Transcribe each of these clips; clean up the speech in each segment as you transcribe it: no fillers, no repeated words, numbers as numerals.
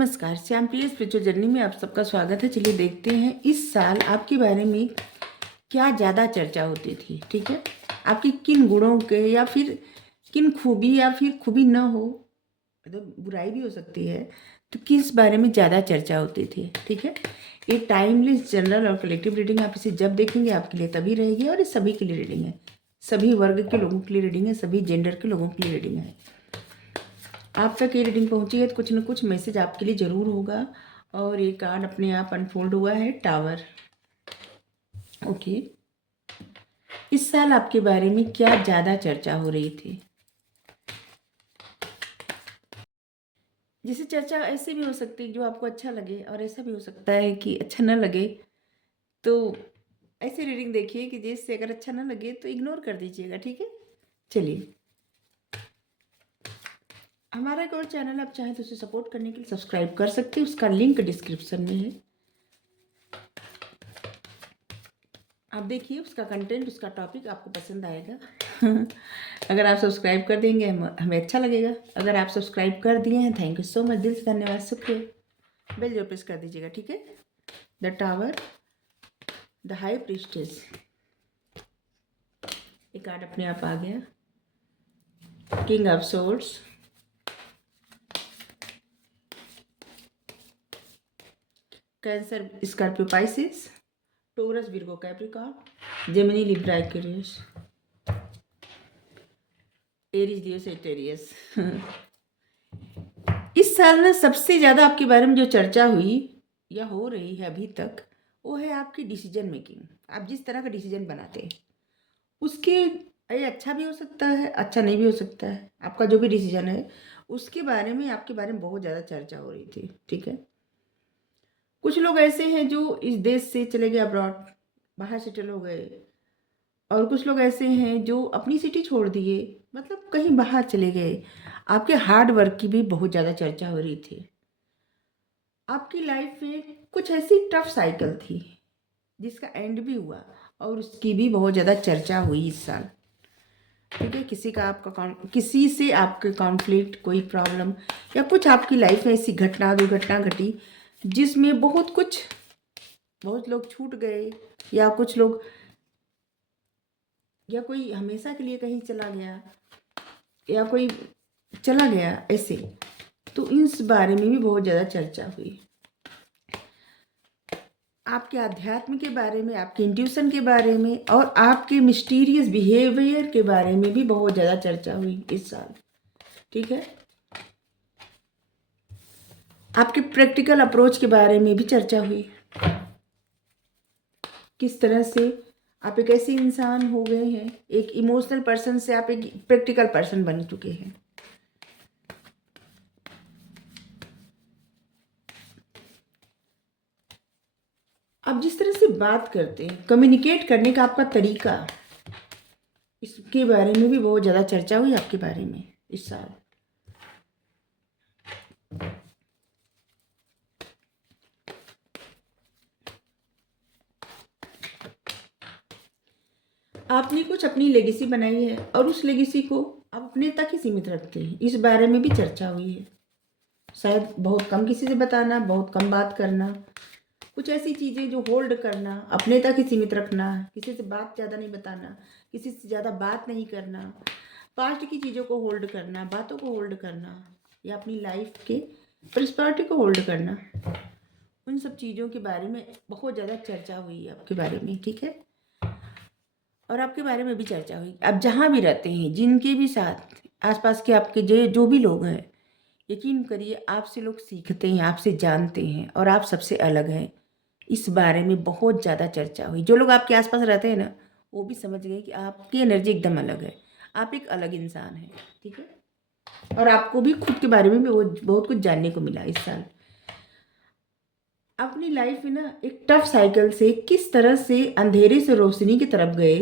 नमस्कार, श्याम प्रिय spiritual journey में आप सबका स्वागत है। चलिए देखते हैं इस साल आपके बारे में क्या ज़्यादा चर्चा होती थी। ठीक है, आपकी किन गुणों के या फिर किन खूबी या फिर खूबी न हो, मतलब बुराई भी हो सकती है, तो किस बारे में ज़्यादा चर्चा होती थी। ठीक है, ये टाइमलेस जनरल और कलेक्टिव रीडिंग आप इसे जब देखेंगे आपके लिए तभी रहेगी, और ये सभी के लिए रीडिंग है, सभी वर्ग के लोगों के लिए रीडिंग है, सभी जेंडर के लोगों के लिए रीडिंग है। आप तक ये रीडिंग पहुंची है तो कुछ न कुछ मैसेज आपके लिए ज़रूर होगा। और ये कार्ड अपने आप अनफोल्ड हुआ है, टावर। ओके, इस साल आपके बारे में क्या ज़्यादा चर्चा हो रही थी। जिसे चर्चा ऐसे भी हो सकती है जो आपको अच्छा लगे, और ऐसा भी हो सकता है कि अच्छा न लगे। तो ऐसी रीडिंग देखिए कि जिससे अगर अच्छा न लगे तो इग्नोर कर दीजिएगा। ठीक है, चलिए, हमारा एक और चैनल आप चाहें तो उसे सपोर्ट करने के लिए सब्सक्राइब कर सकते हैं, उसका लिंक डिस्क्रिप्शन में है। आप देखिए उसका कंटेंट, उसका टॉपिक आपको पसंद आएगा। अगर आप सब्सक्राइब कर देंगे हमें अच्छा लगेगा। अगर आप सब्सक्राइब कर दिए हैं, थैंक यू सो मच, दिल से धन्यवाद, शुक्रिया। बेल जरूर प्रेस कर दीजिएगा। ठीक है, the Tower, the High Priestess, एक कार्ड अपने आप आ गया, King of Swords, Cancer, Scorpio, Pisces, Taurus, Virgo, Capricorn, Gemini, Libra, Aquarius, Aries, Leo, Sagittarius. इस साल में सबसे ज़्यादा आपके बारे में जो चर्चा हुई या हो रही है अभी तक, वो है आपकी डिसीजन मेकिंग। आप जिस तरह का डिसीजन बनाते हैं उसके, ये अच्छा भी हो सकता है, अच्छा नहीं भी हो सकता है। आपका जो भी डिसीजन है उसके बारे में, आपके बारे में बहुत ज़्यादा चर्चा हो रही थी। ठीक है, कुछ लोग ऐसे हैं जो इस देश से चले गए अब्रॉड, बाहर सेटल हो गए, और कुछ लोग ऐसे हैं जो अपनी सिटी छोड़ दिए, मतलब कहीं बाहर चले गए। आपके हार्ड वर्क की भी बहुत ज़्यादा चर्चा हो रही थी। आपकी लाइफ में कुछ ऐसी टफ साइकिल थी जिसका एंड भी हुआ, और उसकी भी बहुत ज़्यादा चर्चा हुई इस साल। ठीक है, किसी से आपके कॉन्फ्लिक्ट, कोई प्रॉब्लम, या कुछ आपकी लाइफ में ऐसी घटना दुर्घटना घटी जिसमें बहुत लोग छूट गए, या कुछ लोग, या कोई हमेशा के लिए कहीं चला गया, या कोई चला गया ऐसे। तो इस बारे में भी बहुत ज़्यादा चर्चा हुई। आपके अध्यात्म के बारे में, आपके इंट्यूशन के बारे में, और आपके मिस्टीरियस बिहेवियर के बारे में भी बहुत ज़्यादा चर्चा हुई इस साल। ठीक है, आपके प्रैक्टिकल अप्रोच के बारे में भी चर्चा हुई। किस तरह से आप एक ऐसे इंसान हो गए हैं, एक इमोशनल पर्सन से आप एक प्रैक्टिकल पर्सन बन चुके हैं। आप जिस तरह से बात करते हैं, कम्युनिकेट करने का आपका तरीका, इसके बारे में भी बहुत ज़्यादा चर्चा हुई आपके बारे में इस साल। आपने कुछ अपनी लेगेसी बनाई है, और उस लेगेसी को आप अपने तक ही सीमित रखते हैं, इस बारे में भी चर्चा हुई है। शायद बहुत कम किसी से बताना, बहुत कम बात करना, कुछ ऐसी चीज़ें जो होल्ड करना, अपने तक ही सीमित रखना, किसी से बात ज़्यादा नहीं बताना, किसी से ज़्यादा बात नहीं करना, पास्ट की चीज़ों को होल्ड करना, बातों को होल्ड करना, या अपनी लाइफ के प्रॉस्पेरिटी को होल्ड करना, उन सब चीज़ों के बारे में बहुत ज़्यादा चर्चा हुई है आपके बारे में। ठीक है, और आपके बारे में भी चर्चा हुई। आप जहाँ भी रहते हैं, जिनके भी साथ आसपास के आपके जो भी लोग हैं, यकीन करिए आपसे लोग सीखते हैं, आपसे जानते हैं, और आप सबसे अलग हैं। इस बारे में बहुत ज़्यादा चर्चा हुई। जो लोग आपके आसपास रहते हैं ना, वो भी समझ गए कि आपकी एनर्जी एकदम अलग है, आप एक अलग इंसान हैं। ठीक है, और आपको भी खुद के बारे में भी बहुत कुछ जानने को मिला इस साल। अपनी लाइफ में ना एक टफ साइकिल से किस तरह से अंधेरे से रोशनी की तरफ गए,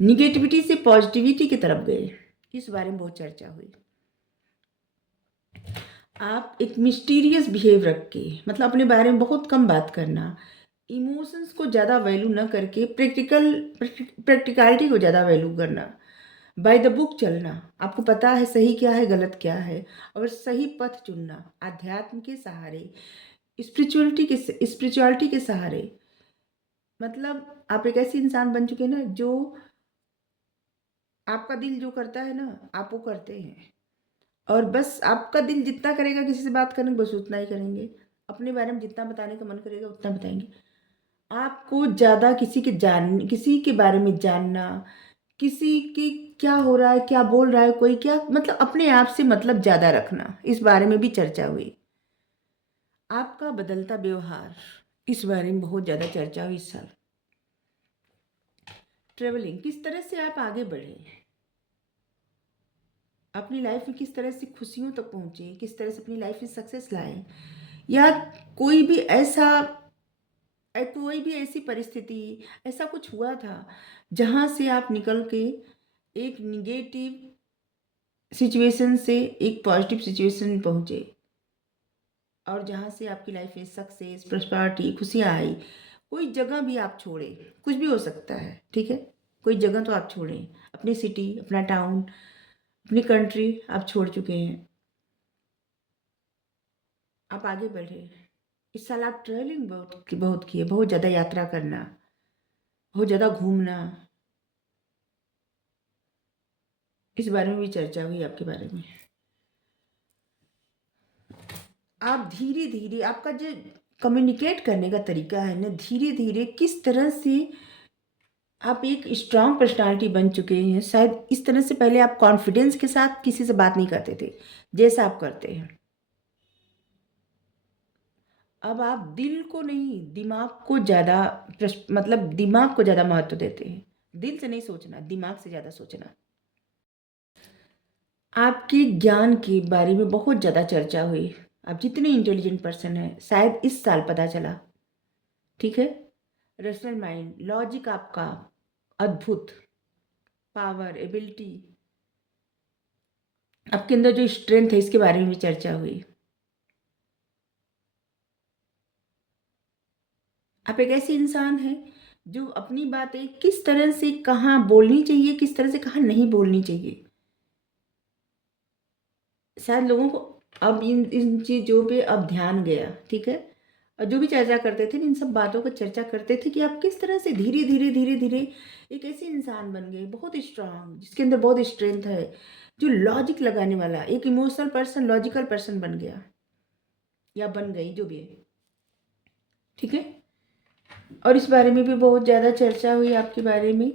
निगेटिविटी से पॉजिटिविटी की तरफ गए, इस बारे में बहुत चर्चा हुई। आप एक मिस्टीरियस बिहेव रख के, मतलब अपने बारे में बहुत कम बात करना, इमोशंस को ज़्यादा वैल्यू न करके प्रैक्टिकलिटी को ज़्यादा वैल्यू करना, बाय द बुक चलना, आपको पता है सही क्या है गलत क्या है, और सही पथ चुनना, अध्यात्म के सहारे, स्पिरिचुअलिटी के सहारे। मतलब आप एक ऐसी इंसान बन चुके हैं ना, जो आपका दिल जो करता है ना आप वो करते हैं, और बस आपका दिल जितना करेगा किसी से बात करने को बस उतना ही करेंगे, अपने बारे में जितना बताने का मन करेगा उतना बताएंगे। आपको ज़्यादा किसी के बारे में जानना, किसी की क्या हो रहा है, क्या बोल रहा है कोई, क्या मतलब अपने आप से मतलब ज़्यादा रखना, इस बारे में भी चर्चा हुई। आपका बदलता व्यवहार, इस बारे में बहुत ज़्यादा चर्चा हुई इस साल। ट्रेवलिंग, किस तरह से आप आगे बढ़े, अपनी लाइफ में किस तरह से खुशियों तक पहुँचे, किस तरह से अपनी लाइफ में सक्सेस लाए, या कोई भी कोई भी ऐसी परिस्थिति, ऐसा कुछ हुआ था जहाँ से आप निकल के एक निगेटिव सिचुएशन से एक पॉजिटिव सिचुएशन में पहुँचे, और जहाँ से आपकी लाइफ में सक्सेस, प्रॉस्पेरिटी, खुशियाँ आई। कोई जगह भी आप छोड़े, कुछ भी हो सकता है, ठीक है, कोई जगह तो आप छोड़ें, अपनी सिटी, अपना टाउन, अपनी कंट्री आप छोड़ चुके हैं, आप आगे बढ़े। इस साल आप ट्रैवलिंग बहुत किए, बहुत ज़्यादा यात्रा करना, बहुत ज़्यादा घूमना, इस बारे में भी चर्चा हुई आपके बारे में। आप धीरे धीरे, आपका जो कम्युनिकेट करने का तरीका है ना, धीरे धीरे किस तरह से आप एक स्ट्रांग पर्सनालिटी बन चुके हैं। शायद इस तरह से पहले आप कॉन्फिडेंस के साथ किसी से बात नहीं करते थे जैसा आप करते हैं। अब आप दिल को नहीं, दिमाग को ज़्यादा मतलब दिमाग को ज़्यादा महत्व देते हैं। दिल से नहीं सोचना, दिमाग से ज़्यादा सोचना। आपके ज्ञान के बारे में बहुत ज़्यादा चर्चा हुई। आप जितने इंटेलिजेंट पर्सन हैं शायद इस साल पता चला, ठीक है। रेशनल माइंड, लॉजिक आपका अद्भुत, पावर, एबिलिटी, आपके अंदर जो स्ट्रेंथ है इसके बारे में भी चर्चा हुई। आप एक ऐसे इंसान हैं जो अपनी बातें किस तरह से कहाँ बोलनी चाहिए, किस तरह से कहाँ नहीं बोलनी चाहिए, शायद लोगों को अब इन चीज़ों पे अब ध्यान गया, ठीक है। और जो भी चर्चा करते थे इन सब बातों को चर्चा करते थे कि आप किस तरह से धीरे धीरे धीरे धीरे एक ऐसे इंसान बन गए, बहुत स्ट्रांग, जिसके अंदर बहुत स्ट्रेंथ है, जो लॉजिक लगाने वाला, एक इमोशनल पर्सन, लॉजिकल पर्सन बन गया या बन गई, जो भी है, ठीक है। और इस बारे में भी बहुत ज़्यादा चर्चा हुई आपके बारे में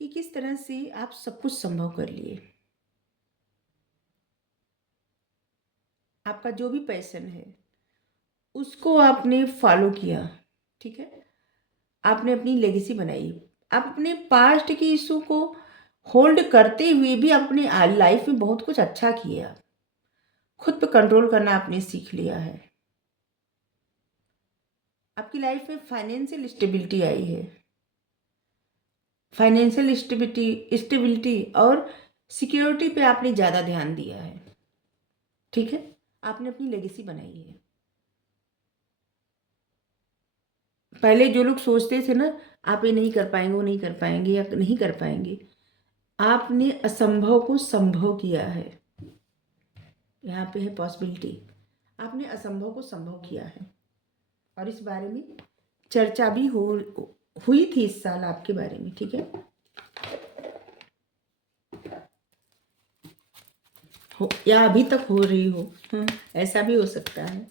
कि किस तरह से आप सब कुछ संभव कर लिए। आपका जो भी पैशन है उसको आपने फॉलो किया, ठीक है। आपने अपनी लेगेसी बनाई। आप अपने पास्ट की इशू को होल्ड करते हुए भी अपने लाइफ में बहुत कुछ अच्छा किया। आप खुद पे कंट्रोल करना आपने सीख लिया है। आपकी लाइफ में फाइनेंशियल स्टेबिलिटी आई है। फाइनेंशियल स्टेबिलिटी और सिक्योरिटी पे आपने ज़्यादा ध्यान दिया है, ठीक है। आपने अपनी लेगेसी बनाई है। पहले जो लोग सोचते थे ना आप ये नहीं कर पाएंगे, वो नहीं कर पाएंगे या नहीं कर पाएंगे, आपने असंभव को संभव किया है। यहाँ पे है पॉसिबिलिटी, आपने असंभव को संभव किया है। और इस बारे में चर्चा भी हुई थी इस साल आपके बारे में, ठीक है। या अभी तक हो रही हो, ऐसा भी हो सकता है।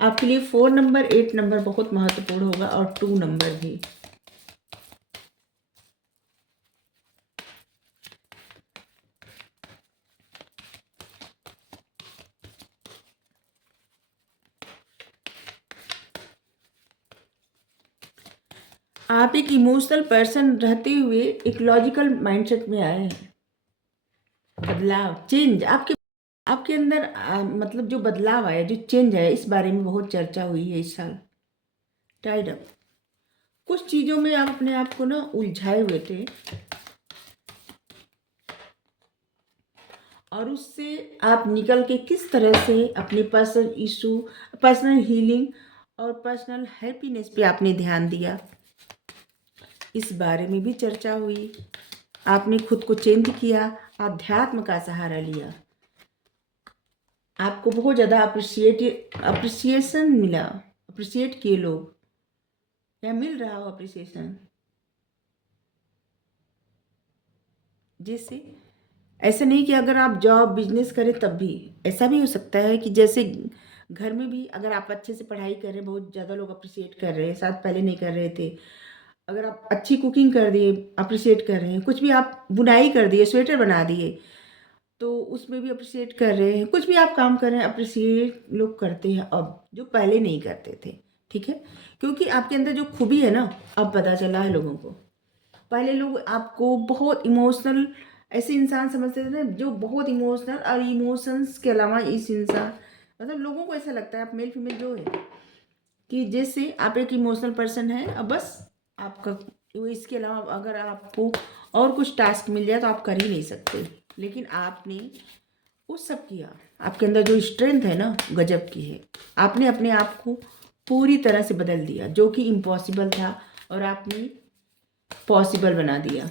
आपके लिए 4 नंबर, 8 नंबर बहुत महत्वपूर्ण होगा, और 2 नंबर भी। आप एक इमोशनल पर्सन रहते हुए एक लॉजिकल माइंडसेट में आए हैं। बदलाव, चेंज आपके अंदर मतलब जो बदलाव आया, जो चेंज आया, इस बारे में बहुत चर्चा हुई है इस साल। टाइड अप, कुछ चीज़ों में आप अपने आप को ना उलझाए हुए थे, और उससे आप निकल के किस तरह से अपने पर्सनल इशू, पर्सनल हीलिंग और पर्सनल हैप्पीनेस पे आपने ध्यान दिया। इस बारे में भी चर्चा हुई। आपने खुद को चेंज किया, अध्यात्म का सहारा लिया, आपको बहुत ज़्यादा अप्रिसिएशन मिला, अप्रिसिएट किए लोग, या मिल रहा हो अप्रिसिएशन। जैसे ऐसा नहीं कि अगर आप जॉब बिजनेस करें तब भी, ऐसा भी हो सकता है कि जैसे घर में भी अगर आप अच्छे से पढ़ाई कर रहे हैं, बहुत ज़्यादा लोग अप्रिसिएट कर रहे हैं, शायद पहले नहीं कर रहे थे। अगर आप अच्छी कुकिंग कर दिए, अप्रिसिएट कर रहे हैं। कुछ भी आप बुनाई कर दिए, स्वेटर बना दिए, तो उसमें भी अप्रिसिएट कर रहे हैं। कुछ भी आप काम कर रहे हैं, अप्रिसिएट लोग करते हैं अब, जो पहले नहीं करते थे। ठीक है, क्योंकि आपके अंदर जो खूबी है ना, अब पता चला है लोगों को। पहले लोग आपको बहुत इमोशनल ऐसे इंसान समझते थे ना, जो बहुत इमोशनल, और इमोशंस के अलावा इस इंसान, मतलब लोगों को ऐसा लगता है, आप मेल फीमेल जो है, कि जैसे आप एक इमोशनल पर्सन है, अब बस आपका वो, इसके अलावा अगर आपको और कुछ टास्क मिल जाए तो आप कर ही नहीं सकते। लेकिन आपने वो सब किया, आपके अंदर जो स्ट्रेंथ है ना, गजब की है। आपने अपने आप को पूरी तरह से बदल दिया, जो कि इम्पॉसिबल था, और आपने पॉसिबल बना दिया।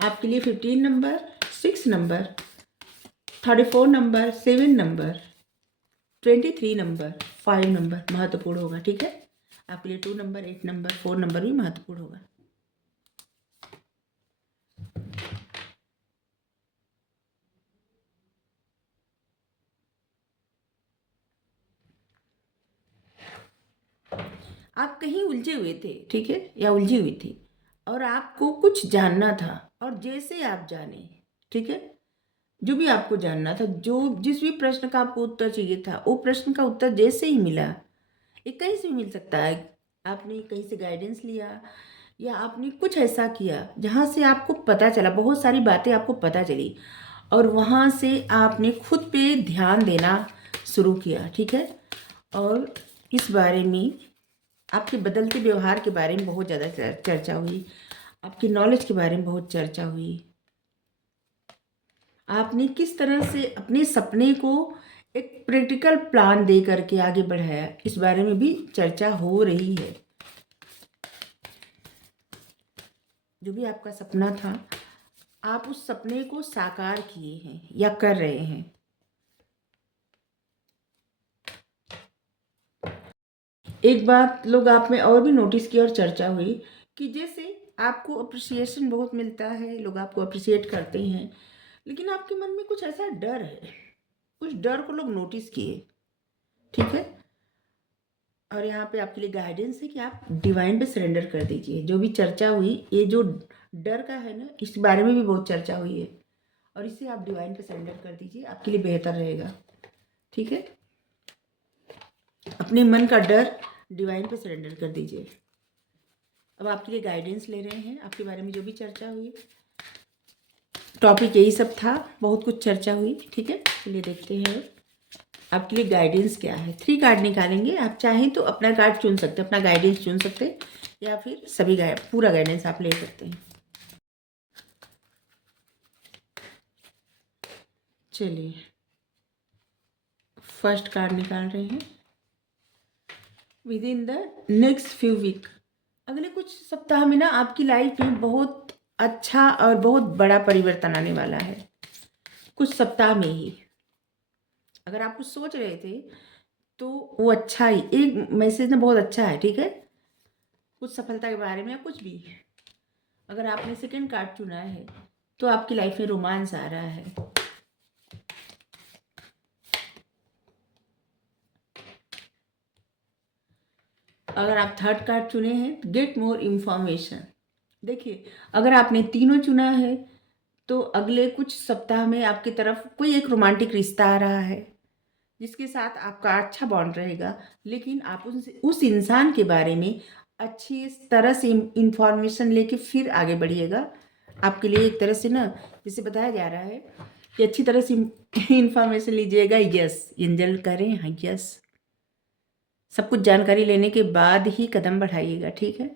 आपके लिए 15 number, 6 number, 34 number, 7 number, 23 number, 5 number महत्वपूर्ण होगा। ठीक है, आपके लिए 2 नंबर, 8 नंबर, 4 नंबर भी महत्वपूर्ण होगा। आप कहीं उलझे हुए थे, ठीक है, या उलझी हुई थी, और आपको कुछ जानना था, और जैसे आप जाने, ठीक है, जो भी आपको जानना था, जो जिस भी प्रश्न का आपको उत्तर चाहिए था, वो प्रश्न का उत्तर जैसे ही मिला, ये कहीं से भी मिल सकता है। आपने कहीं से गाइडेंस लिया, या आपने कुछ ऐसा किया जहाँ से आपको पता चला, बहुत सारी बातें आपको पता चली, और वहाँ से आपने खुद पे ध्यान देना शुरू किया। ठीक है, और इस बारे में, आपके बदलते व्यवहार के बारे में बहुत ज़्यादा चर्चा हुई, आपकी नॉलेज के बारे में बहुत चर्चा हुई। आपने किस तरह से अपने सपने को एक प्रैक्टिकल प्लान दे करके आगे बढ़ाया, इस बारे में भी चर्चा हो रही है। जो भी आपका सपना था, आप उस सपने को साकार किए हैं या कर रहे हैं। एक बात लोग आप में और भी नोटिस की और चर्चा हुई, कि जैसे आपको अप्रिसिएशन बहुत मिलता है, लोग आपको अप्रिसिएट करते हैं, लेकिन आपके मन में कुछ ऐसा डर है, कुछ डर को लोग नोटिस किए। ठीक है, और यहाँ पे आपके लिए गाइडेंस है कि आप डिवाइन पे सरेंडर कर दीजिए। जो भी चर्चा हुई, ये जो डर का है ना, इस बारे में भी बहुत चर्चा हुई है, और इसे आप डिवाइन पे सरेंडर कर दीजिए, आपके लिए बेहतर रहेगा। ठीक है, अपने मन का डर डिवाइन पे सरेंडर कर दीजिए। अब आपके लिए गाइडेंस ले रहे हैं, आपके बारे में जो भी चर्चा हुई, टॉपिक यही सब था, बहुत कुछ चर्चा हुई। ठीक है, चलिए देखते हैं आपके लिए गाइडेंस क्या है। 3 कार्ड निकालेंगे, आप चाहें तो अपना कार्ड चुन सकते हैं, अपना गाइडेंस चुन सकते हैं, या फिर सभी पूरा गाइडेंस आप ले सकते हैं। चलिए, फर्स्ट कार्ड निकाल रहे हैं। Within the next few week, अगले कुछ सप्ताह में ना, आपकी लाइफ में बहुत अच्छा और बहुत बड़ा परिवर्तन आने वाला है। कुछ सप्ताह में ही, अगर आप कुछ सोच रहे थे तो वो अच्छा ही एक मैसेज ना, बहुत अच्छा है। ठीक है, कुछ सफलता के बारे में, या कुछ भी। अगर आपने सेकंड कार्ड चुना है, तो आपकी लाइफ में रोमांस आ रहा है। अगर आप थर्ड कार्ड चुने हैं, गेट मोर इंफॉर्मेशन। देखिए, अगर आपने तीनों चुना है, तो अगले कुछ सप्ताह में आपकी तरफ कोई एक रोमांटिक रिश्ता आ रहा है, जिसके साथ आपका अच्छा बॉन्ड रहेगा। लेकिन आप उस इंसान के बारे में अच्छी तरह से इंफॉर्मेशन लेके फिर आगे बढ़िएगा। आपके लिए एक तरह से ना, जैसे बताया जा रहा है कि अच्छी तरह से इंफॉर्मेशन लीजिएगा। यस, एंजल करें, हाँ यस, सब कुछ जानकारी लेने के बाद ही कदम बढ़ाइएगा। ठीक है,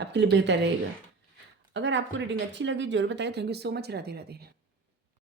आपके लिए बेहतर रहेगा। अगर आपको रीडिंग अच्छी लगी, जरूर बताइए। Thank you so much. Radhe Radhe.